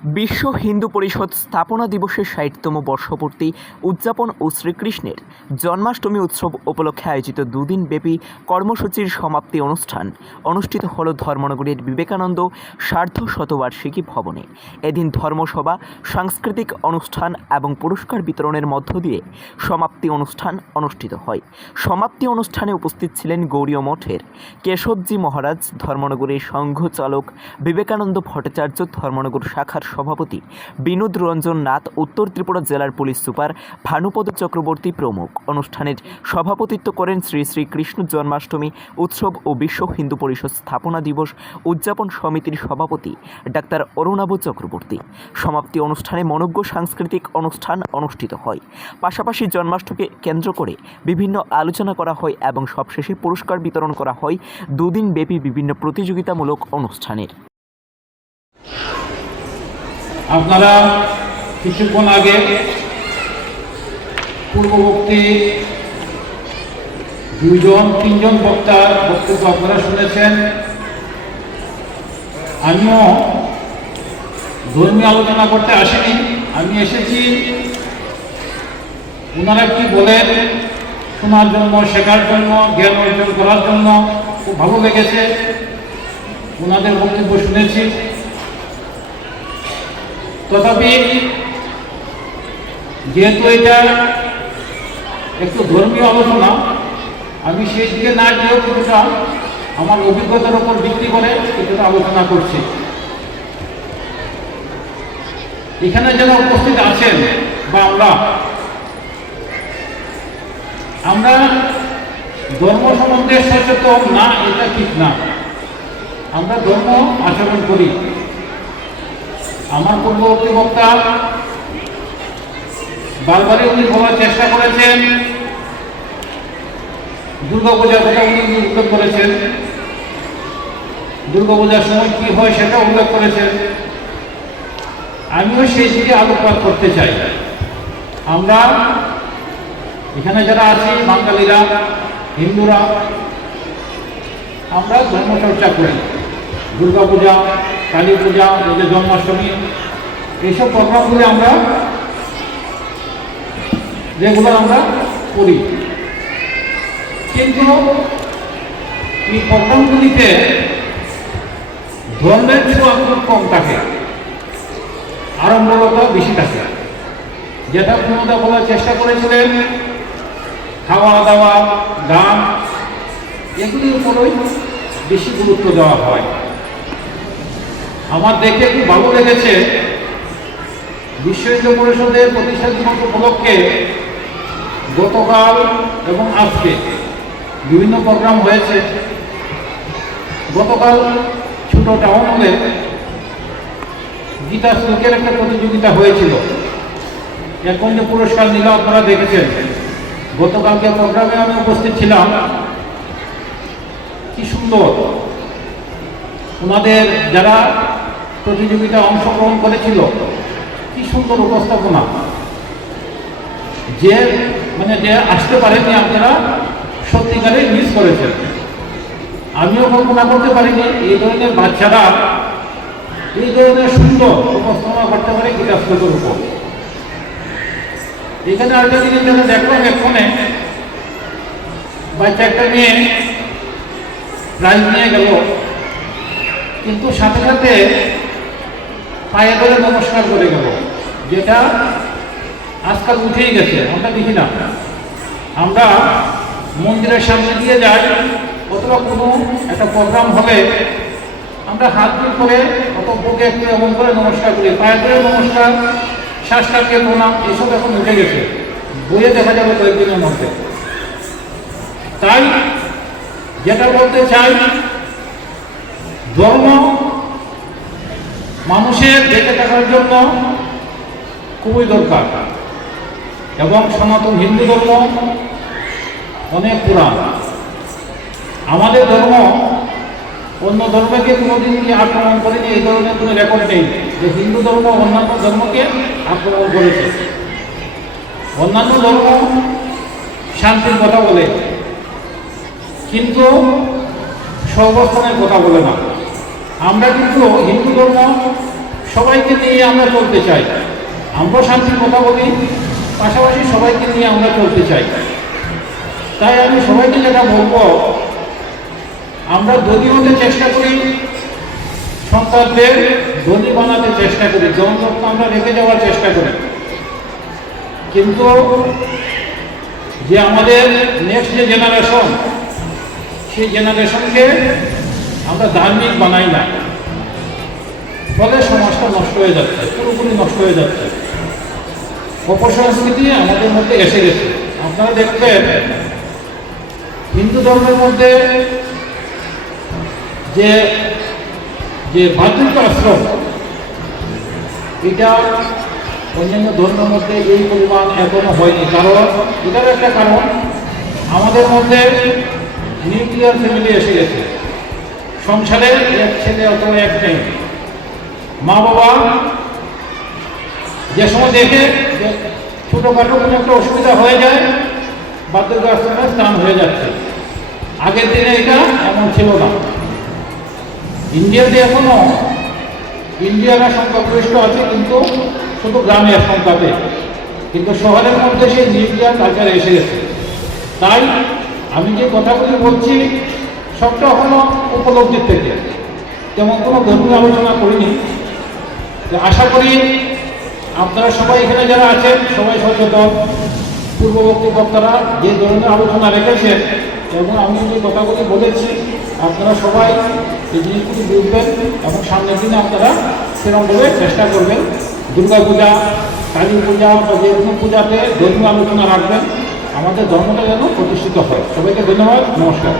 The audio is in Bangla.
বিশ্ব হিন্দু পরিষদ স্থাপনা দিবসের ৬০তম বর্ষপূর্তি উদযাপন ও শ্রীকৃষ্ণের জন্মাষ্টমী উৎসব উপলক্ষে আয়োজিত দুদিনব্যাপী কর্মসূচির সমাপ্তি অনুষ্ঠান অনুষ্ঠিত হল ধর্মনগরের বিবেকানন্দ সার্ধশতবার্ষিকী ভবনে। এদিন ধর্মসভা, সাংস্কৃতিক অনুষ্ঠান এবং পুরস্কার বিতরণের মধ্য দিয়ে সমাপ্তি অনুষ্ঠান অনুষ্ঠিত হয়। সমাপ্তি অনুষ্ঠানে উপস্থিত ছিলেন গৌড়ীয় মঠের কেশবজি মহারাজ, ধর্মনগরের সংঘচালক বিবেকানন্দ ভট্টাচার্য, ধর্মনগর শাখার সভাপতি বিনোদ রঞ্জন নাথ, উত্তর ত্রিপুরা জেলার পুলিশ সুপার ভানুপদ চক্রবর্তী প্রমুখ। অনুষ্ঠানের সভাপতিত্ব করেন শ্রী শ্রী কৃষ্ণ জন্মাষ্টমী উৎসব ও বিশ্ব হিন্দু পরিষদ স্থাপনা দিবস উদযাপন সমিতির সভাপতি ডাক্তার অরুণাভ চক্রবর্তী। সমাপ্তি অনুষ্ঠানে মনোজ্ঞ সাংস্কৃতিক অনুষ্ঠান অনুষ্ঠিত হয়। পাশাপাশি জন্মাষ্টমীকে কেন্দ্র করে বিভিন্ন আলোচনা করা হয় এবং সবশেষে পুরস্কার বিতরণ করা হয় দুদিনব্যাপী বিভিন্ন প্রতিযোগিতামূলক অনুষ্ঠানের। আপনারা কিছুক্ষণ আগে পূর্ববর্তী তিনজন বক্তার বক্তব্য আপনারা শুনেছেন। আমিও ধর্মীয় আলোচনা করতে আসিনি, আমি এসেছি ওনারা কি বলেন শোনার জন্য, শেখার জন্য, জ্ঞান অর্জন করার জন্য। খুব ভালো লেগেছে, ওনাদের বক্তব্য শুনেছি। তথাপি যেহেতু এটা একটু ধর্মীয় আলোচনা, আমি সেই দিকে না গিয়েও কিছুটা আমার অভিজ্ঞতার উপর ভিত্তি করে কিছুটা আলোচনা করছি। এখানে যারা উপস্থিত আছেন বা আমরা ধর্ম সম্বন্ধে সচেতন না, এটা ঠিক না। আমরা ধর্ম আচরণ করি। আমার পূর্ববর্তী বক্তা বারবারই উনি বলার চেষ্টা করেছেন, দুর্গাপূজার কথা উনি উল্লেখ করেছেন, দুর্গাপূজার সময় কি হয় সেটা উল্লেখ করেছেন। আমিও সেই দিকে আলোকপাত করতে চাই। আমরা এখানে যারা আছি বাঙালিরা, হিন্দুরা, আমরা ধর্মচর্চা করি। দুর্গাপূজা, কালী পূজা, জন্মাষ্টমী, এইসব প্রোগ্রামগুলি আমরা রেগুলার করি। কিন্তু এই প্রোগ্রামগুলিতে ধর্মের ছোঁয়া খুব কম থাকে, আড়ম্বরতা বেশি থাকে। যেটা ক্ষমতা বলার চেষ্টা করেছিলেন, খাওয়া দাওয়া, গান, এগুলির উপরই বেশি গুরুত্ব দেওয়া হয়। আমার দেখে খুব ভালো লেগেছে, বিশ্ব হিন্দু পরিষদের প্রতিষ্ঠা দিবস উপলক্ষে গতকাল এবং আজকে বিভিন্ন প্রোগ্রাম হয়েছে। গতকাল ছোট টাউন হলে গীতা শ্লোকের একটা প্রতিযোগিতা হয়েছিল। এখন যে পুরস্কার নিল আপনারা দেখেছেন। গতকালকে প্রোগ্রামে আমি উপস্থিত ছিলাম। কি সুন্দর ওনাদের যারা প্রতিযোগিতা অংশগ্রহণ করেছিল, কি সুন্দর উপস্থাপনা। যে আসতে পারেনি, আপনারা সত্যিকারে মিস করেছেন। আমিও কল্পনা করতে পারিনি এই ধরনের বাচ্চারা এই ধরনের সুন্দর উপস্থাপনা করতে পারে গীতা শ্লোকের উপর। এখানে আরেকটা জিনিস যেটা দেখলাম, এক্ষণে বাচ্চা একটা মেয়ে প্রাইজ নিয়ে গেল, কিন্তু সাথে সাথে পায়ে ধরে নমস্কার করে গেল, যেটা আজকাল উঠেই গেছে। আমরা দেখি না, আমরা মন্দিরের সামনে দিয়ে যাই অথবা কোনো একটা প্রোগ্রাম হবে, আমরা হাত দিয়ে করে অত বুকে একটু এমন করে নমস্কার করি, পায়ে ধরে নমস্কার, শ্বাসটাকে প্রণাম, এসব এখন উঠে গেছে। বইয়ে দেখা যাবে কয়েকদিনের মধ্যে। তাই যেটা বলতে চাই, ধর্ম মানুষের বেঁচে থাকার জন্য খুবই দরকার। এবং সনাতন হিন্দু ধর্ম অনেক পুরাণ। আমাদের ধর্ম অন্য ধর্মকে কোনোদিন কি আক্রমণ করেনি, এই ধরনের কোনো রেকর্ড নেই যে হিন্দু ধর্ম অন্যান্য ধর্মকে আক্রমণ করেছে। অন্যান্য ধর্ম শান্তির কথা বলে, কিন্তু সর্বস্থানের কথা বলে না। আমরা কিন্তু হিন্দু ধর্ম সবাইকে নিয়ে আমরা চলতে চাই। আমরা শান্তির কথা বলি, পাশাপাশি সবাইকে নিয়ে আমরা চলতে চাই। তাই আমি সবাইকে যেটা বলবো, আমরা ধনী হতে চেষ্টা করি, সন্তানদের ধনী বানাতে চেষ্টা করি, জনরত্ন আমরা রেখে যাওয়ার চেষ্টা করি, কিন্তু যে আমাদের নেক্সট যে জেনারেশন, সেই জেনারেশনকে আমরা ধার্মিক বানাই না, ফলে সমাজটা নষ্ট হয়ে যাচ্ছে, পুরোপুরি নষ্ট হয়ে যাচ্ছে। অপসংস্কৃতি আমাদের মধ্যে এসে গেছে। আপনারা দেখবেন হিন্দু ধর্মের মধ্যে যে যে ভাতৃত্ব আশ্রম, এটা অন্যান্য ধর্মের মধ্যে এই পরিমাণ এখনো হয়নি। কারণ এটার একটা কারণ, আমাদের মধ্যে নিউক্লিয়ার ফ্যামিলি এসে গেছে। সংসারে এক ছেলে অথবা এক মেয়ে, মা বাবা যে সময় দেখে ছোটোখাটো কোনো একটা অসুবিধা হয়ে যায়, বার্ধক্য আশ্রমে স্থান হয়ে যাচ্ছে। আগের দিনে এটা এমন ছিল না। ইন্ডিয়াতে এখনো ইন্ডিয়ারা সংখ্যাগরিষ্ঠ আছে, কিন্তু শুধু গ্রামের সংখ্যাতে, কিন্তু শহরের মধ্যে সেই নিউক্লিয়ার কালচার এসে গেছে। তাই আমি যে কথাগুলি বলছি সবটা হলো উপলব্ধির থেকে, তেমন কোনো ধর্মীয় আলোচনা করিনি। আশা করি আপনারা সবাই এখানে যারা আছেন সবাই সচেতন। পূর্ববর্তী বক্তারা যে ধরনের আলোচনা রেখেছেন এবং আমি যে কথাগুলি বলেছি, আপনারা সবাই এই জিনিসগুলি বুঝবেন এবং সামনের দিনে আপনারা সেরকমভাবে চেষ্টা করবেন। দুর্গা পূজা, কালী পূজা বা যে কোনো পূজাতে ধর্মীয় আলোচনা রাখবেন, আমাদের ধর্মটা যেন প্রতিষ্ঠিত হয়। সবাইকে ধন্যবাদ, নমস্কার।